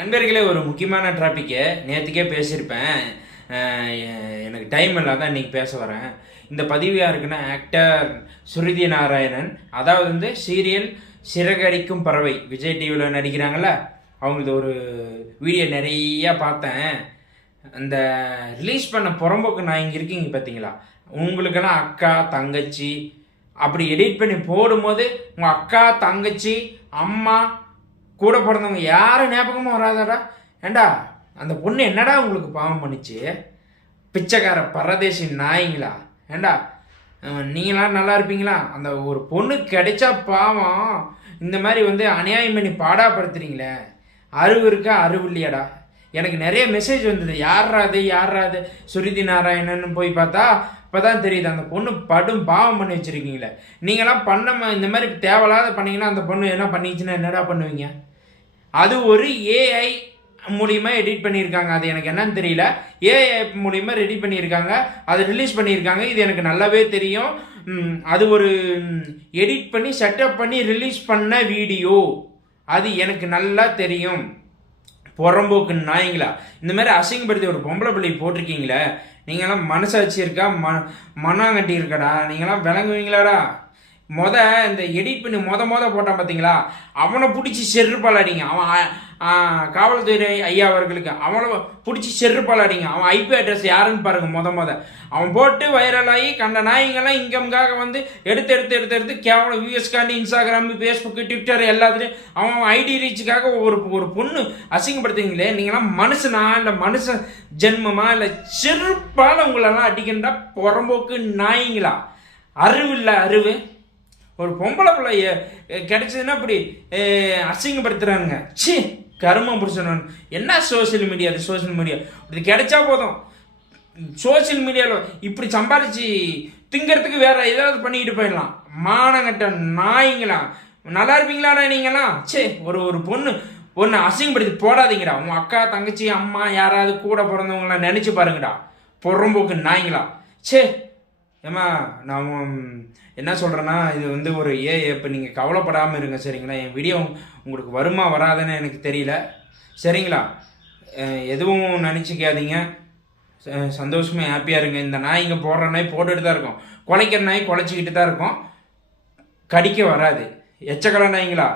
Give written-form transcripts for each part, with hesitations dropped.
நண்பர்களே, ஒரு முக்கியமான டாப்பிக்கை நேற்றுக்கே பேசியிருப்பேன். எனக்கு டைம் இல்லாத இன்றைக்கி பேச வரேன். இந்த பதிவு யாருக்குன்னா, ஆக்டர் சுருதி நாராயணன், அதாவது சீரியல் சிறகடிக்கும் பறவை விஜய் டிவியில் நடிக்கிறாங்கள, அவங்களது ஒரு வீடியோ நிறையா பார்த்தேன். அந்த ரிலீஸ் பண்ண புறம்போக்கு நான் இங்கே இருக்கீங்க பார்த்தீங்களா, உங்களுக்கெல்லாம் அக்கா தங்கச்சி அப்படி எடிட் பண்ணி போடும்போது உங்கள் அக்கா தங்கச்சி அம்மா கூட பிறந்தவங்க யாரும் ஞாபகமும் வராதாடா? ஏண்டா அந்த பொண்ணு என்னடா உங்களுக்கு பாவம் பண்ணிச்சு? பிச்சைக்கார பரதேசி நாய்ங்களா? ஏண்டா நீங்களாம் நல்லா இருப்பீங்களா? அந்த ஒரு பொண்ணு கிடைச்சா பாவம் இந்த மாதிரி அநியாயம் பண்ணி பாடாப்படுத்துறீங்களே. அறிவு இருக்கா அறிவு இல்லையாடா? எனக்கு நிறைய மெசேஜ் வந்தது, யாராது சுருதி நாராயணன் போய் பார்த்தா இப்போதான் தெரியுது அந்த பொண்ணு படும் பாவம் பண்ணி வச்சுருக்கீங்களே. நீங்களாம் பண்ண இந்த மாதிரி தேவையில்லாத பண்ணிங்கன்னா அந்த பொண்ணு என்ன பண்ணிச்சுன்னா என்னடா பண்ணுவீங்க? அது ஒரு ஏஐ மூலிமா எடிட் பண்ணியிருக்காங்க. அது எனக்கு என்னன்னு தெரியல. ஏஐ மூலிமா ரெடி பண்ணியிருக்காங்க, அது ரிலீஸ் பண்ணியிருக்காங்க. இது எனக்கு நல்லாவே தெரியும். அது ஒரு எடிட் பண்ணி செட்டப் பண்ணி ரிலீஸ் பண்ண வீடியோ, அது எனக்கு நல்லா தெரியும். புறம்போக்கு நாய்ங்களா, இந்த மாதிரி அசிங்கப்படுத்தி ஒரு பொம்பளை பிள்ளை போட்டிருக்கீங்களே, நீங்களாம் மனசாட்சி இருக்கா? மண்ணாங்கட்டி இருக்கடா? நீங்களாம் விளங்குவீங்களாடா? இந்த எடிட் பண்ணி போட்டான் பார்த்தீங்களா, அவனை பிடிச்சி செருப்பாலாடிங்க. அவன் காவல்துறை ஐயா அவர்களுக்கு அவனை பிடிச்சி செருப்பாலாடிங்க. அவன் ஐபி அட்ரஸ் யாருன்னு பாருங்க. அவன் போட்டு வைரலாகி கண்ட நாய்ங்கெல்லாம் இன்கம்காக எடுத்து கேவலம் விஎஸ்காண்டி இன்ஸ்டாகிராம் ஃபேஸ்புக்கு ட்விட்டர் எல்லாத்துலேயும் அவன் ஐடி ரீச்சுக்காக ஒரு பொண்ணு அசிங்கப்படுத்துவீங்களே. நீங்களாம் மனுஷனா இல்லை மனுஷன் ஜென்மமா இல்லை செருப்பால் உங்களெல்லாம் அடிக்கின்றா புறம்போக்கு நாய்ங்களா? அறிவு இல்லை அறிவு. ஒரு பொம்பளை பிள்ளைய கிடைச்சதுன்னா இப்படி அசிங்கப்படுத்துறானுங்க. சி கருமம் பிடிச்சணும். என்ன சோசியல் மீடியா? அது சோசியல் மீடியா இது கிடைச்சா போதும். சோசியல் மீடியாவில் இப்படி சம்பாதிச்சு திங்கிறதுக்கு வேற ஏதாவது பண்ணிக்கிட்டு போயிடலாம். மானங்கட்ட நாய்ங்களா, நல்லா இருப்பீங்களாடா நீங்களாம்? சே ஒரு பொண்ணு அசிங்கப்படுத்தி போடாதீங்கடா. உங்கள் அக்கா தங்கச்சி அம்மா யாராவது கூட பிறந்தவங்களாம் நினச்சி பாருங்கடா. பொறம்போக்கு நாய்ங்களா? சே ஏம்மா, நான் என்ன சொல்கிறேன்னா, இது ஒரு இப்போ நீங்கள் கவலைப்படாமல் இருங்க சரிங்களா? என் வீடியோ உங்களுக்கு வருமா வராதுன்னு எனக்கு தெரியல சரிங்களா? எதுவும் நினச்சிக்காதீங்க, சந்தோஷமாக ஹாப்பியாக இருங்க. இந்த நாய்ங்க போடுற நாய் போட்டுட்டு தான் இருக்கும், குலைக்கிற நாய் குலைச்சிக்கிட்டு தான் இருக்கும், கடிக்க வராது. எச்சக்கலை நாய்ங்களா,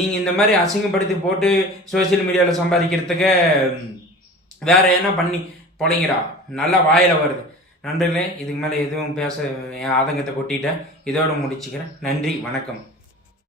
நீங்கள் இந்த மாதிரி அசிங்கப்படுத்தி போட்டு சோசியல் மீடியாவில் சம்பாதிக்கிறதுக்கு வேற என்ன பண்ணி பொழைங்கடா, நல்லா வாயில் வருது. நண்பர்களே, இதுக்கு மேலே எதுவும் பேச என் ஆதங்கத்தை கொட்டிட்டேன். இதோடு முடிச்சுக்கிறேன். நன்றி, வணக்கம்.